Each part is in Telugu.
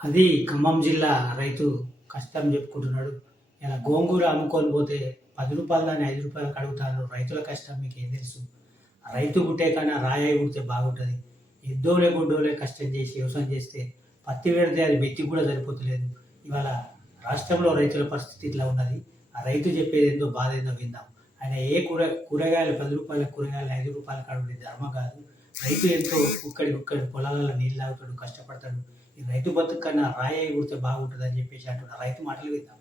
అది ఖమ్మం జిల్లా రైతు కష్టం చెప్పుకుంటున్నాడు. ఇలా గోంగూర అమ్ముకొని పోతే పది రూపాయలు దాన్ని ఐదు రూపాయలకు అడుగుతారు. రైతుల కష్టం మీకు ఏం తెలుసు? రైతు గుట్టే కన్నా రాయి గుడితే బాగుంటుంది. ఎద్దోలే గుడ్డోలే కష్టం చేసి వ్యవసాయం చేస్తే పత్తి పెడితే అది మెత్తి కూడా సరిపోతలేదు. ఇవాళ రాష్ట్రంలో రైతుల పరిస్థితి ఇట్లా ఉన్నది. ఆ రైతు చెప్పేది ఏందో బాధ ఏందో విందాం. ఆయన ఏ కూర కూరగాయలు పది రూపాయల కూరగాయలు ఐదు రూపాయలకు అడుగుతుంది ధర్మం కాదు. రైతు ఎంతో ఉక్కడి ఉక్కడి పొలాలలో నీళ్ళు తాగుతాడు కష్టపడతాడు. రైతు బతుకు కన్నా రాయి కుడితే బాగుంటుంది అని చెప్పేసి అంటున్నారు రైతు మాటలు విందాం.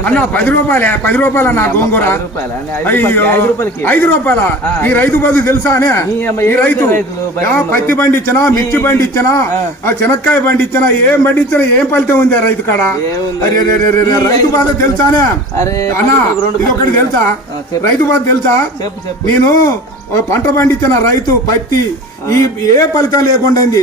అన్న పది రూపాయలే పది రూపాయల నా గోంగూర. ఐదు రూపాయల. ఈ రైతు బదు తెలుసా అనే? ఈ రైతు? పత్తి బండి ఇచ్చినా మిర్చి బండి ఇచ్చినా ఆ. చెనక్కాయ బండి ఇచ్చినా ఏం బండి ఇచ్చినా ఏం ఫలితం ఉంది రైతు కాడ? రైతు బాధ తెలుసానే అరే, అన్న ఇది ఒకటి తెలుసా. రైతు బాధ తెలుసా? నేను ఒక పంట పండించిన రైతు పత్తి ఈ ఏ ఫలితం లేకుండా ఉంది?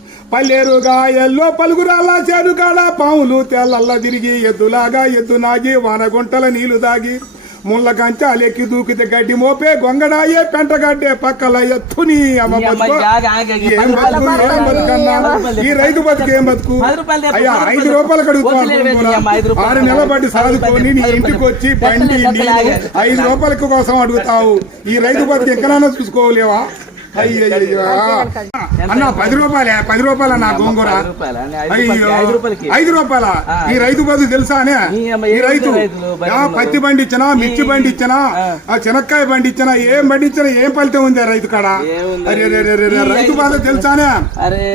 పల్లెరుగా ఎల్లో పలుగురాల చేను కాడ పాములు తెల్లల్ల తిరిగి ఎద్దులాగా ఎద్దు నాగి వానగుంటల నీళ్ళు దాగి ముళ్ళ కంచాలెక్కి దూకితే గడ్డి మోపే గొంగడాయే పెంటగడ్డే పక్కల ఎత్తుని ఈ రైతు బతుకు ఏం బతుకు? అయ్యా ఐదు రూపాయలు. రూపాయలు. ఆరు నెలల బట్టి సాదుకొని నీ ఇంటికి వచ్చి బండి ఐదు రూపాయలకి కోసం అడుగుతావు. ఈ రైతు బతుకు ఎక్కడైనా చూసుకోలేవా? అన్న పది రూపాయలే పది రూపాయల నా గోంగూర. ఐదు రూపాయల. ఈ రైతు బతుకు తెలుసా అనే? ఈ రైతు? పత్తి బండి ఇచ్చినా మిర్చి బండి ఇచ్చినా ఆ. చెనక్కాయ బండి ఇచ్చినా ఏం బండి ఇచ్చినా ఏం ఫలితం ఉంది రైతు కాడ? రైతు బాధ తెలుసానే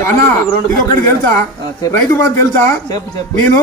అన్న ఇది ఒకటి తెలుసా. రైతు బాధ తెలుసా? నేను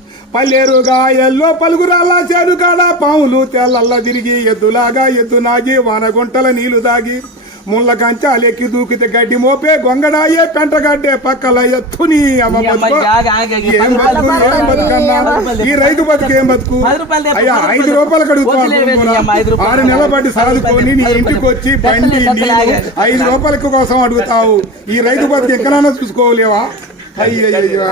పల్లెరుగా ఎల్లో పలుగురాల చేను కాడ పాములు తెల్లల్ల తిరిగి ఎద్దులాగా ఎద్దు నాగి వానగుంటల నీళ్ళు దాగి ముళ్ళ కంచాలెక్కి దూకితే గడ్డి మోపే గొంగడాయే పెంటగడ్డే పక్కల ఎత్తుని అమ్మ ఈ రైతు బతుకు ఏం బతుకు? అయ్యా ఐదు రూపాయలు. రూపాయలు. ఆరు నెలల రూపాయలు సాదుకొని నీ ఇంటికి వచ్చి బండి ఐదు రూపాయలకి కోసం అడుగుతావు. ఈ రైతు బతుకు ఎక్కడైనా చూసుకోలేవా? అయ్యయ్యో.